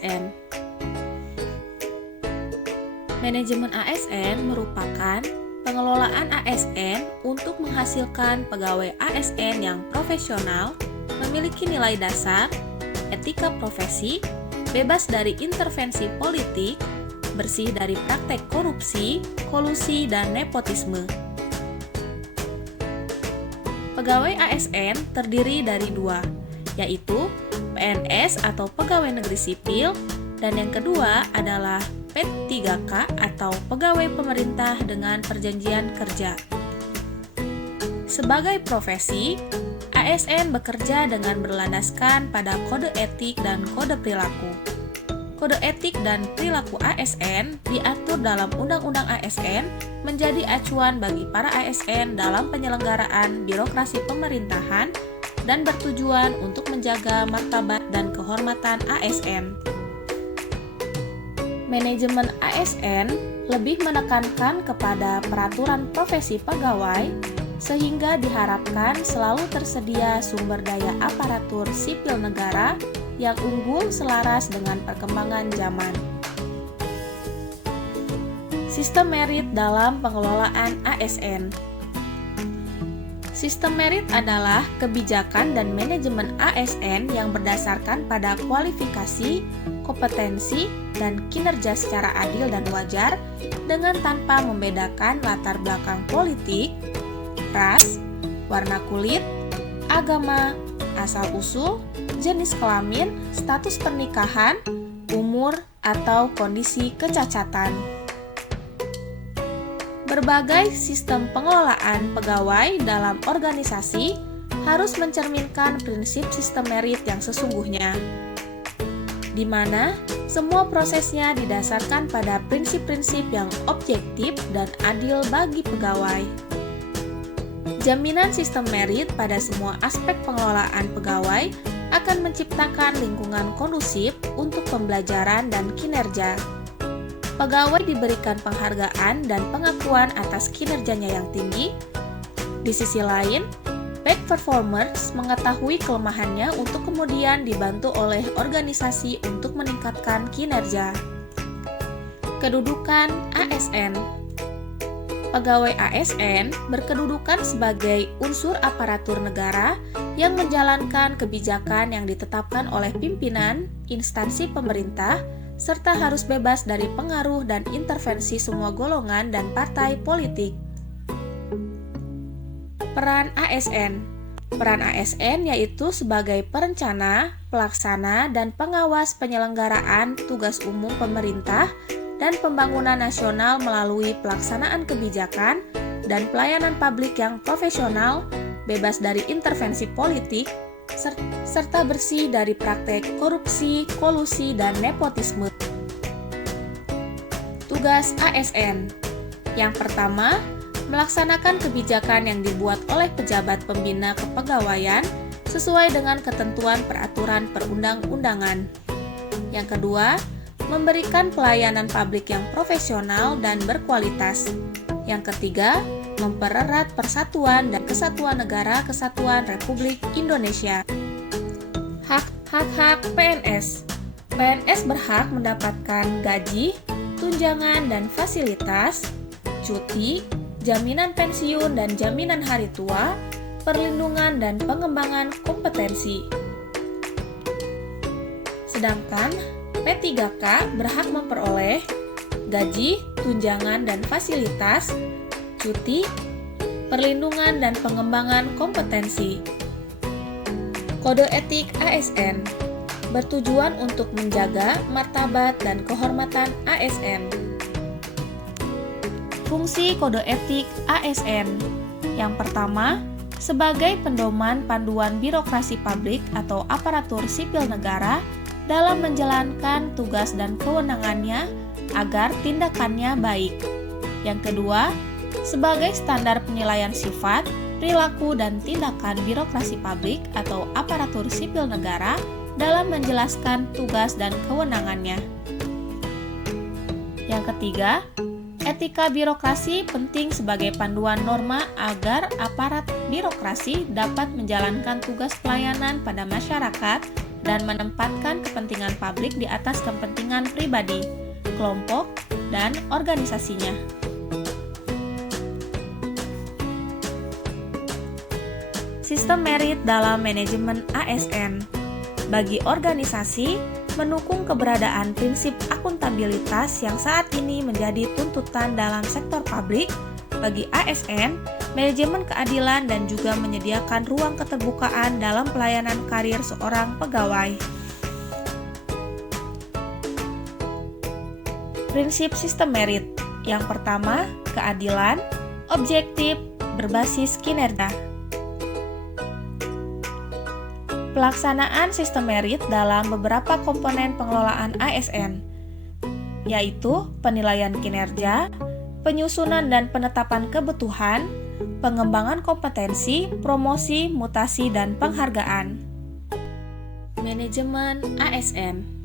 ASN. Manajemen ASN merupakan pengelolaan ASN untuk menghasilkan pegawai ASN yang profesional, memiliki nilai dasar, etika profesi, bebas dari intervensi politik, bersih dari praktek korupsi, kolusi, dan nepotisme. Pegawai ASN terdiri dari dua, yaitu PNS atau Pegawai Negeri Sipil, dan yang kedua adalah P3K atau Pegawai Pemerintah dengan Perjanjian Kerja. Sebagai profesi, ASN bekerja dengan berlandaskan pada kode etik dan kode perilaku. Kode etik dan perilaku ASN diatur dalam Undang-Undang ASN menjadi acuan bagi para ASN dalam penyelenggaraan birokrasi pemerintahan dan bertujuan untuk menjaga martabat dan kehormatan ASN. Manajemen ASN lebih menekankan kepada peraturan profesi pegawai sehingga diharapkan selalu tersedia sumber daya aparatur sipil negara yang unggul selaras dengan perkembangan zaman. Sistem merit dalam pengelolaan ASN. Sistem merit adalah kebijakan dan manajemen ASN yang berdasarkan pada kualifikasi, kompetensi, dan kinerja secara adil dan wajar dengan tanpa membedakan latar belakang politik, ras, warna kulit, agama, asal-usul, jenis kelamin, status pernikahan, umur, atau kondisi kecacatan. Berbagai sistem pengelolaan pegawai dalam organisasi harus mencerminkan prinsip sistem merit yang sesungguhnya, di mana semua prosesnya didasarkan pada prinsip-prinsip yang objektif dan adil bagi pegawai. Jaminan sistem merit pada semua aspek pengelolaan pegawai akan menciptakan lingkungan kondusif untuk pembelajaran dan kinerja. Pegawai diberikan penghargaan dan pengakuan atas kinerjanya yang tinggi. Di sisi lain, bad performers mengetahui kelemahannya untuk kemudian dibantu oleh organisasi untuk meningkatkan kinerja. Kedudukan ASN. Pegawai ASN berkedudukan sebagai unsur aparatur negara yang menjalankan kebijakan yang ditetapkan oleh pimpinan, instansi pemerintah, serta harus bebas dari pengaruh dan intervensi semua golongan dan partai politik. Peran ASN. Peran ASN yaitu sebagai perencana, pelaksana, dan pengawas penyelenggaraan tugas umum pemerintah dan pembangunan nasional melalui pelaksanaan kebijakan dan pelayanan publik yang profesional, bebas dari intervensi politik, serta bersih dari praktek korupsi, kolusi, dan nepotisme. Tugas ASN. Yang pertama, melaksanakan kebijakan yang dibuat oleh pejabat pembina kepegawaian sesuai dengan ketentuan peraturan perundang-undangan. Yang kedua, memberikan pelayanan publik yang profesional dan berkualitas. Yang ketiga, mempererat persatuan dan kesatuan negara kesatuan Republik Indonesia. Hak-hak PNS. PNS berhak mendapatkan gaji, tunjangan dan fasilitas, cuti, jaminan pensiun dan jaminan hari tua, perlindungan dan pengembangan kompetensi. Sedangkan P3K berhak memperoleh gaji, tunjangan dan fasilitas, cuti, perlindungan dan pengembangan kompetensi. Kode etik ASN bertujuan untuk menjaga martabat dan kehormatan ASN. Fungsi kode etik ASN. Yang pertama, sebagai pedoman panduan birokrasi publik atau aparatur sipil negara dalam menjalankan tugas dan kewenangannya agar tindakannya baik. Yang kedua, sebagai standar penilaian sifat, perilaku, dan tindakan birokrasi publik atau aparatur sipil negara dalam menjelaskan tugas dan kewenangannya. Yang ketiga, etika birokrasi penting sebagai panduan norma agar aparat birokrasi dapat menjalankan tugas pelayanan pada masyarakat dan menempatkan kepentingan publik di atas kepentingan pribadi, kelompok, dan organisasinya. Sistem merit dalam manajemen ASN. Bagi organisasi, mendukung keberadaan prinsip akuntabilitas yang saat ini menjadi tuntutan dalam sektor publik, bagi ASN, manajemen keadilan dan juga menyediakan ruang keterbukaan dalam pelayanan karir seorang pegawai. Prinsip sistem merit. Yang pertama, keadilan, objektif, berbasis kinerja. Pelaksanaan sistem merit dalam beberapa komponen pengelolaan ASN, yaitu penilaian kinerja, penyusunan dan penetapan kebutuhan, pengembangan kompetensi, promosi, mutasi, dan penghargaan. Manajemen ASN.